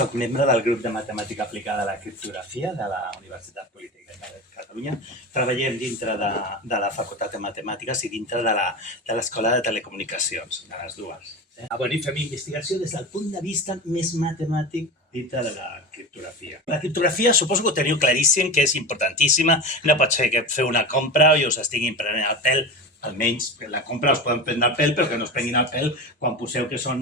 Soc membre del grup de matemàtica aplicada a la criptografia de la Universitat Política de Catalunya. Treballem dintre de la Facultat de Matemàtiques i dintre de l'Escola de Telecomunicacions, de les dues. I fem investigació des del punt de vista més matemàtic dintre de la criptografia. La criptografia suposo que ho teniu claríssim, que és importantíssima. No pot ser que feu una compra i us estiguin prenent el pèl. Almenys la compra us poden prendre el pèl, però que no us prenguin el pèl quan poseu que són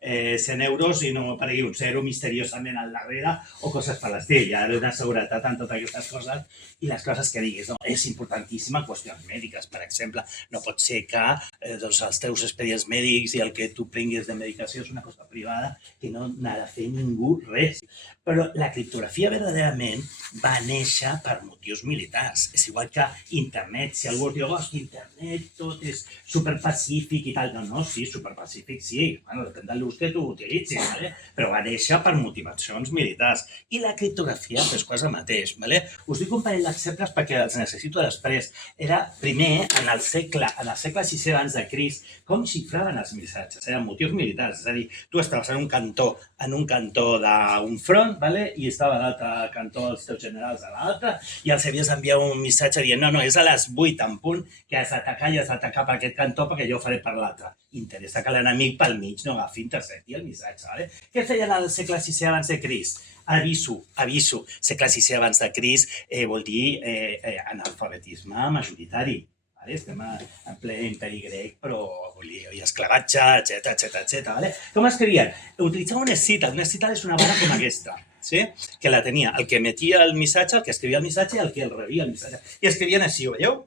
100 euros i no aparegui un zero misteriosament al darrere o coses per l'estil. Hi ha una seguretat en totes aquestes coses i les coses que diguis. És importantíssima qüestions mèdiques, per exemple. No pot ser que els teus expedients mèdics i el que tu prenguis de medicació és una cosa privada que no n'ha de fer ningú res. Però la criptografia verdaderament va néixer per motius militars. És igual que internet. Si algú diu, internet tot és superpacífic i tal. No, sí, superpacífic sí. Depèn de l'ús que tu utilitzis, però va néixer per motivacions militars. I la criptografia és quasi el mateix. Us dic un parell d'exemples perquè els necessito després. Era primer, en el segle VI abans de Crist, com xifraven els missatges. Eren motius militars. És a dir, tu estaves en un cantó d'un front i estava a l'altre cantó els teus generals a l'altre i els havies d'enviar un missatge dient no, és a les 8 en punt que has d'atacar i has d'atacar per aquest cantó perquè jo ho faré per l'altre. Interessa que l'enemic pel mig no agafi, intercepti el missatge. Què feien al segle VI abans de Crist? Aviso. Segle VI abans de Crist vol dir analfabetisme majoritari. Estem en ple imperi grec, però hi havia esclavatge, etc. Com escrivien? Utilitzaven un escital. Un escital és una vara com aquesta, que la tenia el que emetia el missatge, el que escrivia el missatge i el que el rebia el missatge. I escrivien així, ho veieu?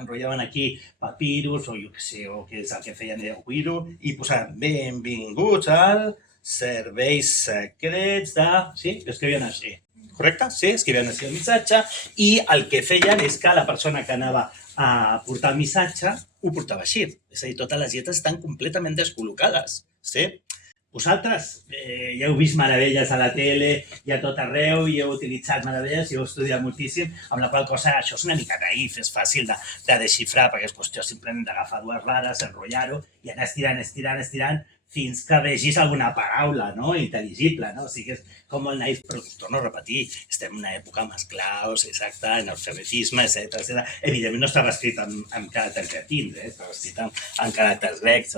Enrotllaven aquí papirus o jo què sé, o què és el que feien de cuiro, i posaven benvinguts als serveis secrets de... Sí? Escrivien així. Correcte? Sí, escrivien així el missatge i el que feien és que la persona que anava a portar el missatge ho portava així. És a dir, totes les lletres estan completament descol·locades. Vosaltres ja heu vist meravelles a la tele i a tot arreu i heu utilitzat meravelles i heu estudiat moltíssim, amb la qual cosa això és una mica naïf, és fàcil de desxifrar perquè és qüestió simplement d'agafar dues vares, enrotllar-ho i anar estirant fins que vegis alguna paraula intel·ligible. O sigui que és com molt naïf, però us torno a repetir, estem en una època amb esclaus, exacte, analfabetisme, etc. Evidentment no estava escrit en caràcters llatins, estava escrit en caràcters grecs.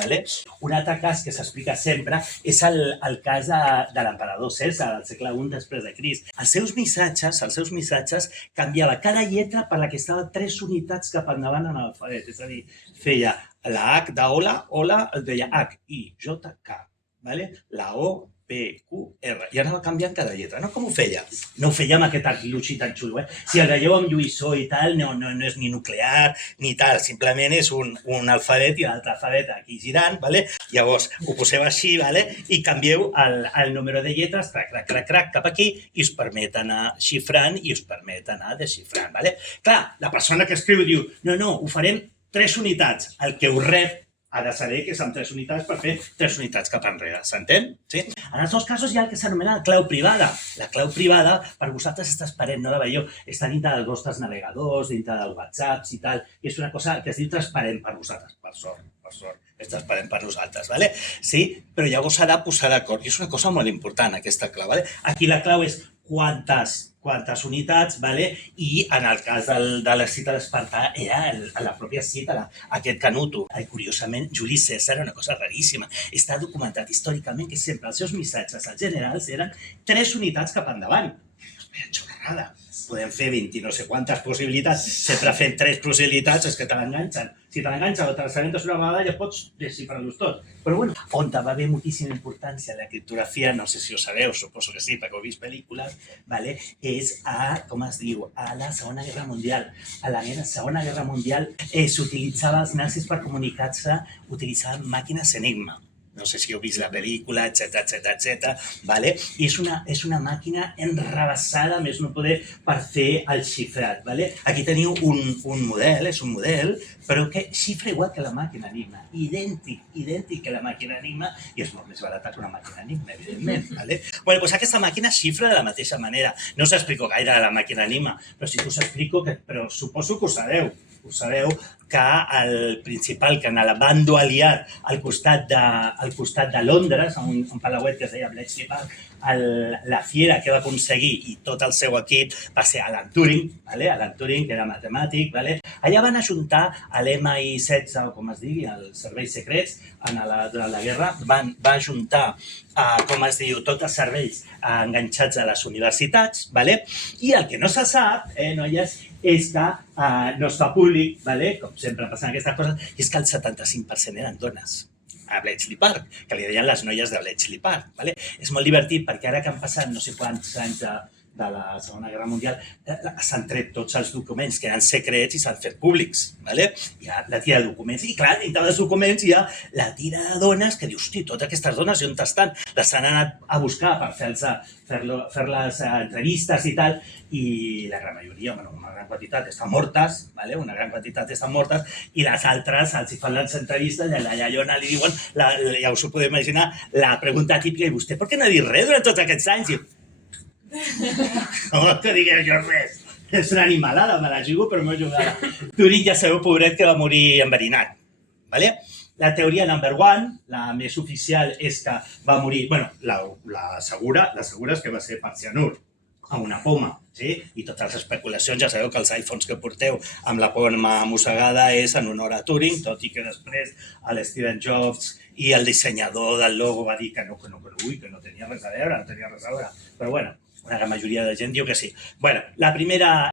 Un altre cas que s'explica sempre és el cas de l'emperador Cèsar, al segle I després de Crist. Els seus missatges canviava cada lletra per la que estava 3 unitats cap endavant en l'alfabet, és a dir, feia la H d'Hola, es deia H, I, J, K. La O, P, Q, R. I anava canviant cada lletra. Com ho feia? No ho feia amb aquest artilugi tan xulo. Si el veieu amb lluïssor i tal, no és ni nuclear ni tal. Simplement és un alfabet i l'altre alfabet aquí girant. Llavors ho poseu així i canvieu el número de lletres, crac, cap aquí, i us permet anar xifrant i us permet anar desxifrant. Clar, la persona que escriu diu no, ho farem 3 unitats. El que ho rep ha de saber que són 3 unitats per fer 3 unitats cap enrere. S'entén? En els dos casos hi ha el que s'anomena la clau privada. La clau privada, per vosaltres és transparent, no la veieu. Està dintre dels vostres navegadors, dintre dels whatsapps i tal. I és una cosa que es diu transparent per vosaltres. Per sort. És transparent per nosaltres. Sí? Però llavors s'ha de posar d'acord. I és una cosa molt important, aquesta clau. Aquí la clau és quantes unitats, i en el cas de la cita d'Espartà era la pròpia cita, aquest Canuto. Curiosament, Juli Cèsar era una cosa raríssima. Està documentat històricament que sempre els seus missatges als generals eren 3 unitats cap endavant. Espera, xorrada. Podem fer 20 no sé quantes possibilitats. Sempre fent 3 possibilitats és que te l'enganxen. Si te l'enganxen o te l'enganxes una vegada ja pots desxifrar-los tots. Però on va haver moltíssima importància la criptografia, no sé si ho sabeu, suposo que sí, perquè heu vist pel·lícules, és a la Segona Guerra Mundial. A la Segona Guerra Mundial s'utilitzava els nazis per comunicar-se, utilitzaven màquines Enigma. No sé si heu vist la pel·lícula, etc. I és una màquina enrevessada, més no poder, per fer el xifrat. Aquí teniu un model, és un model, però que xifra igual que la màquina Enigma. Idèntic que la màquina Enigma, i és molt més barata que una màquina Enigma, evidentment. Aquesta màquina xifra de la mateixa manera. No us explico gaire la màquina Enigma, però sí que us explico, però suposo que ho sabeu. Ho sabeu que el principal, que en el bando aliat al costat de Londres, a un palauet que es deia Bletchley Park, la fiera que va aconseguir i tot el seu equip va ser Alan Turing, Alan Turing, que era matemàtic. Allà van ajuntar l'MI-16, o com es digui, els serveis secrets, durant la guerra, va ajuntar, com es diu, tots els serveis enganxats a les universitats, i el que no se sap, noies, és que no es fa públic, com sempre passen aquestes coses, i és que el 75% eren dones a Bletchley Park, que li deien les noies de Bletchley Park. És molt divertit perquè ara que han passat no sé quants anys de la Segona Guerra Mundial, s'han tret tots els documents que eren secrets i s'han fet públics. Hi ha la tira de documents i, clar, dintre dels documents hi ha la tira de dones que diu, hosti, totes aquestes dones on estan? Les han anat a buscar per fer-les entrevistes i tal, i la gran majoria, una gran quantitat estan mortes, i les altres els hi fan les entrevistes i a la Iaiona li diuen, ja us ho podeu imaginar, la pregunta típica, i vostè per què no ha dit res durant tots aquests anys? No te digués jo res. És una animalada, me la jugo, però m'ho jugada. Turing, ja sabeu, pobret, que va morir enverinat. La teoria number one, la més oficial, és que va morir... Bueno, la segura és que va ser per cianur, amb una poma, i totes les especulacions, ja sabeu que els iPhones que porteu amb la poma mossegada és en honor a Turing, tot i que després l'Steven Jobs i el dissenyador del logo va dir que no tenia res a veure, però bueno, una gran majoria de gent diu que sí. La primera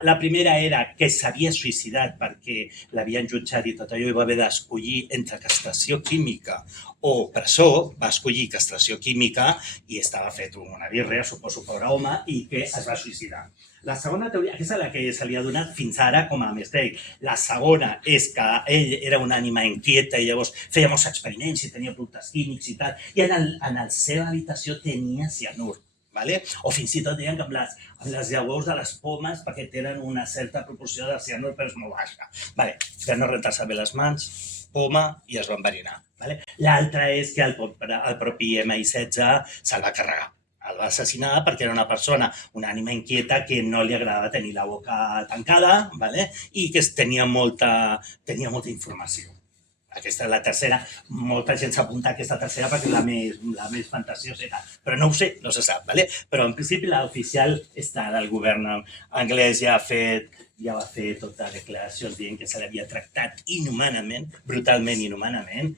era que s'havia suïcidat perquè l'havien jutjat i tot allò i va haver d'escollir entre castració química o presó, va escollir castració química i estava fet una birria, suposo, pobre home, i que es va suïcidar. La segona teoria, aquesta és la que se li ha donat fins ara com a misteri. La segona és que ell era una ànima inquieta i llavors feia molts experiments i tenia productes químics i tal, i en la seva habitació tenia cianur. O fins i tot deien que amb les llavors de les pomes, perquè tenen una certa proporció de cianur, però és molt baixa. Per no rentar-se bé les mans, poma, i es va enverinar. L'altra és que el propi MI-16 se'l va carregar. El va assassinar perquè era una persona, una ànima inquieta, que no li agradava tenir la boca tancada i que tenia molta informació. Aquesta és la tercera. Molta gent s'apunta a aquesta tercera perquè és la més fantasiosa, però no ho sé, no se sap. Però en principi l'oficial està del govern anglès, ja va fer totes declaracions dient que se l'havia tractat inhumanament, brutalment inhumanament.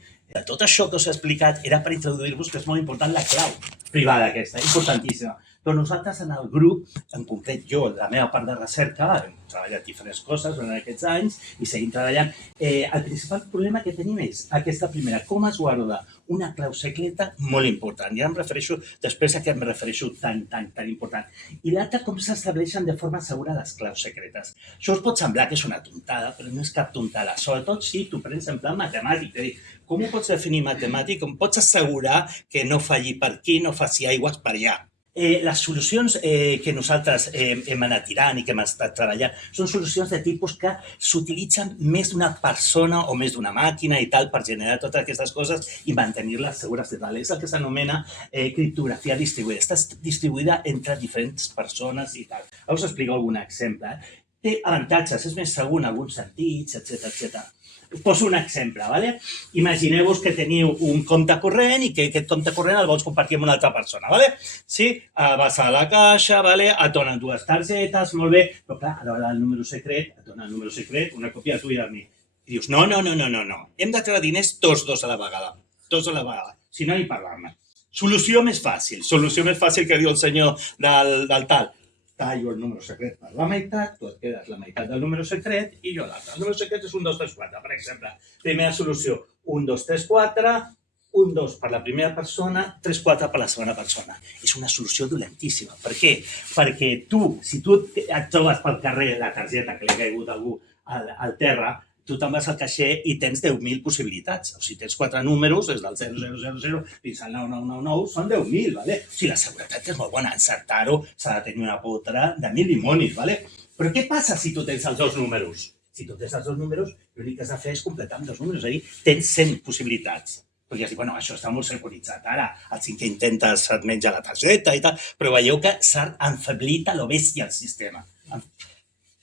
Tot això que us he explicat era per introduir-vos que és molt important la clau privada aquesta, importantíssima. Però nosaltres en el grup, en concret jo, la meva part de recerca, hem treballat diferents coses durant aquests anys i seguim treballant. El principal problema que tenim és aquesta primera, com es guarda una clau secreta molt important. Ja em refereixo, després a què em refereixo tan important. I l'altra, com s'estableixen de forma segura les claus secretes. Això us pot semblar que és una tontada, però no és cap tontada. Sobretot si tu prens en plan matemàtic. És a dir, com ho pots definir matemàtic? Com pots assegurar que no falli per aquí, no faci aigües per allà? Les solucions que nosaltres hem anat tirant i que hem estat treballant són solucions de tipus que s'utilitzen més d'una persona o més d'una màquina i tal per generar totes aquestes coses i mantenir-les segures i tal. És el que s'anomena criptografia distribuïda. Està distribuïda entre diferents persones i tal. Ara us explico algun exemple. Té avantatges, és més segur en alguns sentits, etc. Us poso un exemple. Imagineu-vos que teniu un compte corrent i que aquest compte corrent el vols compartir amb una altra persona. Vas a la caixa, et donen dues targetes, molt bé, però clar, a l'hora del número secret, et donen el número secret, una còpia de tu i de mi. I dius, no, hem de treure diners tots dos a la vegada. Si no, ni parlar-ne. Solució més fàcil que diu el senyor del tal. Tallo el número secret per la meitat, tu et quedes la meitat del número secret i jo l'altre. El número secret és 1, 2, 3, 4, per exemple. Primera solució, 1, 2, 3, 4, 1, 2 per la primera persona, 3, 4 per la segona persona. És una solució dolentíssima. Per què? Perquè si tu et trobes pel carrer la targeta que li ha caigut a algú al terra, tu te'n vas al caixer i tens 10.000 possibilitats. O sigui, tens 4 números, des del 0000 fins al 9999, són 10.000, ¿vale? O sigui, la seguretat és molt bona. Encertar-ho s'ha de tenir una potra de 1.000 dimonis, ¿vale? Però què passa si tu tens els dos números? Si tu tens els dos números, l'únic que has de fer és completar amb dos números. És a dir, tens 100 possibilitats. Podries dir, bueno, això està molt securitzat. Ara, el cinquè intentes et menja la targeta i tal, però veieu que s'ha enfeblit a lo bèstia el sistema.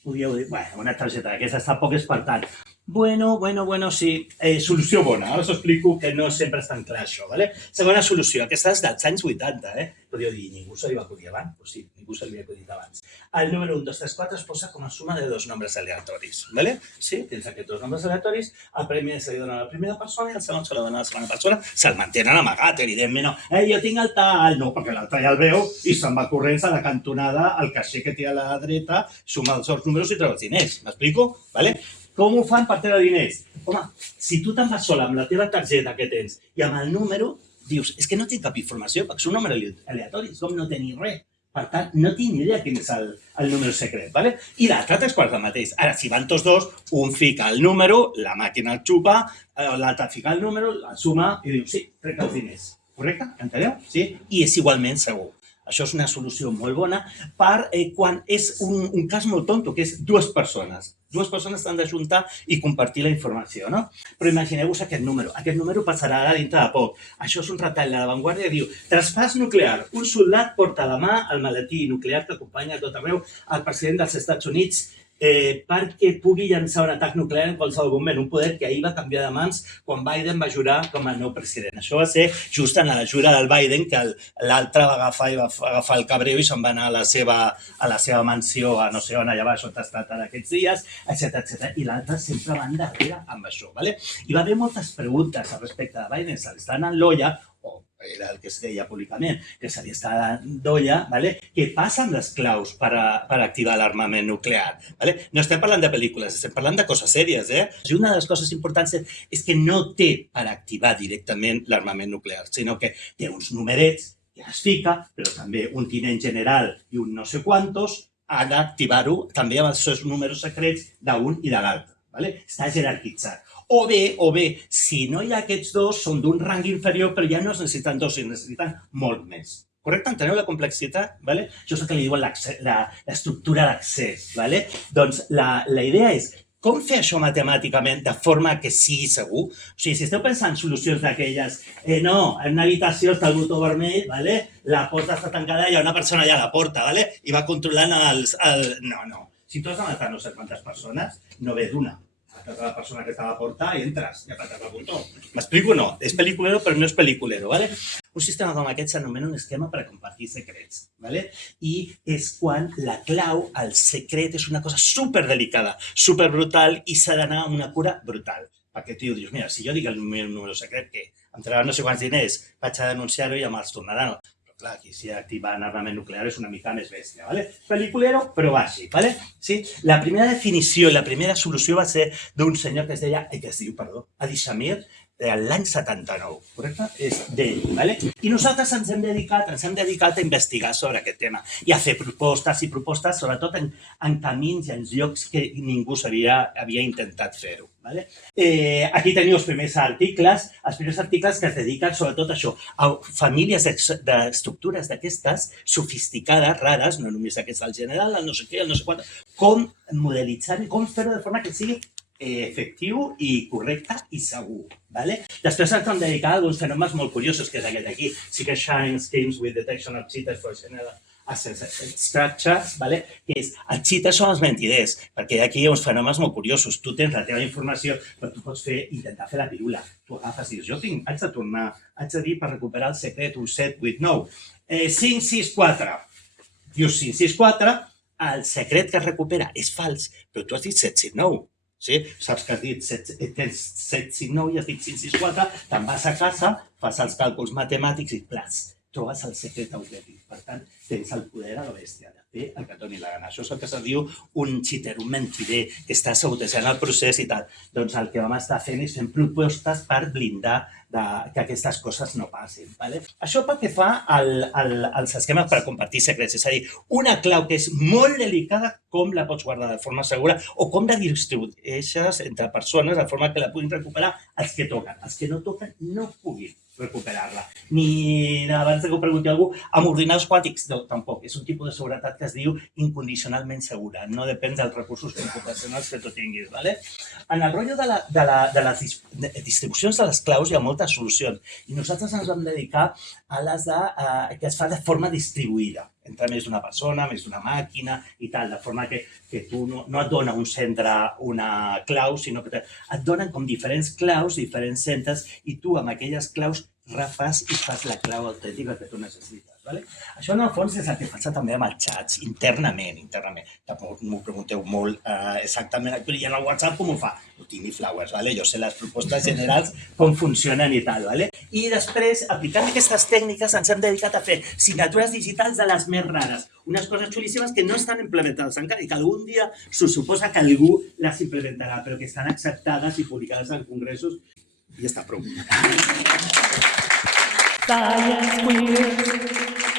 Podríeu dir, bueno, una targeta d'aquestes tampoc és per tant. Bueno, sí. Solució bona. Ara us explico que no sempre és tan clar això. Vale? Segona solució. Aquesta és dels anys 80. Podríeu dir, ningú se li va acudir abans. Pues sí, ningú se li va acudir abans. El número 1, 2, 3, 4 es posa com a suma de dos nombres aleatoris. Vale? Sí, tens aquests dos nombres aleatoris. El primer se li dona a la primera persona i el segon se li dona a la segona persona. Se'l mantenen amagat, evidentment. No. Jo tinc el tal. No, perquè l'altre ja el veu i se'n va corrents a la cantonada, al caixer que té a la dreta, suma els dos números i treu els diners. M'explico? Vale? Com ho fan per treure diners? Home, si tu te'n vas sola amb la teva targeta que tens i amb el número, dius, és que no tinc cap informació, perquè és un número aleatori, és com no tenir res. Per tant, no tinc ni idea quin és el número secret, ¿vale? I l'altre tres quarts del mateix. Ara, si van tots dos, un fica el número, la màquina el xupa, l'altre fica el número, el suma i diu, sí, trec els diners. Correcte? Enteneu? Sí? I és igualment segur. Això és una solució molt bona per quan és un cas molt tonto, que és dues persones. Dues persones s'han d'ajuntar i compartir la informació, no? Però imagineu-vos aquest número. Aquest número passarà ara dintre de poc. Això és un retall de La Vanguardia que diu traspàs nuclear. Un soldat porta a la mà el maletí nuclear que acompanya a tot arreu el president dels Estats Units perquè pugui llançar un atac nuclear en qualsevol moment, un poder que ahir va canviar de mans quan Biden va jurar com a nou president. Això va ser just en la jura del Biden, que l'altre va agafar el cabreo i se'n va anar a la seva mansió, a no sé on, allà baix on ha estat aquests dies, etc. I l'altre sempre va endarrere amb això. Vale? Hi va haver moltes preguntes al respecte de Biden, se li està anant l'olla, era el que es deia públicament, que se li està d'olla, ¿vale? Què passa amb les claus per activar l'armament nuclear? ¿Vale? No estem parlant de pel·lícules, estem parlant de coses sèries. I una de les coses importants és que no té per activar directament l'armament nuclear, sinó que té uns numerets que es fica, però també un tinent general i un no sé quantos ha d'activar-ho també amb els seus números secrets d'un i de l'altre. ¿Vale? Està jerarquitzat. O bé, si no hi ha aquests dos, són d'un rang inferior, però ja no es necessiten dos, es necessiten molt més. Correcte? Enteneu la complexitat? Vale? Això és el que li diuen l'estructura d'accés. Vale? Doncs la idea és com fer això matemàticament de forma que sigui segur? O sigui, si esteu pensant en solucions d'aquelles, no, en una habitació està el botó vermell, vale? La porta està tancada i hi ha una persona allà a la porta, vale? I va controlant No. Si tu has de matar no sé quantes persones, no ve d'una. Mates a la persona que està a la porta i entres i apretes el botó. M'explico o no? És pel·liculero, però no és pel·liculero. ¿Vale? Un sistema com aquest s'anomena un esquema per a compartir secrets. ¿Vale? I és quan la clau, el secret, és una cosa superdelicada, superbrutal i s'ha d'anar amb una cura brutal. Perquè tu dius, mira, si jo dic el meu número secret, què? Em traurà no sé quants diners, vaig a denunciar-ho i ja me'ls tornaran. Clar, aquí si activar l'armament nuclear és una mica més bèstia, ¿vale? Pel·liculero, però va així, ¿vale? Sí? La primera definició i la primera solució va ser d'un senyor que es diu Adi Shamir, l'any 79, correcte? És d'ell, ¿vale? I nosaltres ens hem dedicat a investigar sobre aquest tema i a fer propostes, sobretot en camins i en llocs que ningú havia intentat fer-ho. ¿Vale? Aquí teniu els primers articles que es dediquen sobretot a això, a famílies d'estructures d'aquestes sofisticades, rares, no només aquests del general, el no sé què, el no sé quant, com modelitzar i com fer-ho de forma que sigui efectiu i correcte i segur. ¿Vale? Després ens hem dedicat a alguns fenòmens molt curiosos, que és aquest aquí, Secret Sharing Schemes with Detection of Cheaters for General Structures, ¿vale? Que és, els cheaters són els mentiders, perquè aquí hi ha uns fenòmens molt curiosos. Tu tens la teva informació, però tu pots intentar fer la pirula. Tu agafes i dius, haig de dir per recuperar el secret un set 8-9. 5-6-4. Dius 5-6-4, el secret que es recupera és fals, però tu has dit 7-6-9. Sí? Saps que has dit 7-5-9 i has dit 5-6-4, te'n vas a casa, fas els càlculs matemàtics i plats, trobes el secret autèntic. Per tant, tens el poder a la bèstia de fer el que et doni la gana. Això és el que se'n diu un cheater, un mentider, que està sabotejant el procés i tal. Doncs el que vam estar fent és fent propostes per blindar que aquestes coses no passin. ¿Vale? Això pel que fa als esquemes per compartir secrets, és a dir, una clau que és molt delicada, com la pots guardar de forma segura o com la distribueixes entre persones de forma que la puguin recuperar els que toquen. Els que no toquen no puguin recuperar-la. Ni abans que ho pregunti algú, amb ordinadors quàntics, no, tampoc. És un tipus de seguretat que es diu incondicionalment segura. No depèn dels recursos computacionals que tu tinguis. ¿Vale? En el rotllo de les distribucions de les claus hi ha moltes solucions i nosaltres ens vam dedicar a les que es fa de forma distribuïda. entre més d'una persona, més d'una màquina i tal, de forma que tu no et dona un centre una clau, sinó que et donen com diferents claus, diferents centres, i tu amb aquelles claus refas i fas la clau autèntica que tu necessites. Vale? Això, en el fons, és el que passa també amb els xats, internament. Tampoc m'ho pregunteu molt exactament, i en el WhatsApp com ho fa? No tinc ni flowers, vale? Jo sé les propostes generals, com funcionen i tal. Vale? I després, aplicant aquestes tècniques, ens hem dedicat a fer signatures digitals de les més rares. Unes coses xulíssimes que no estan implementades encara i que algun dia se suposa que algú les implementarà, però que estan acceptades i publicades en congressos i està prou. Science Queer.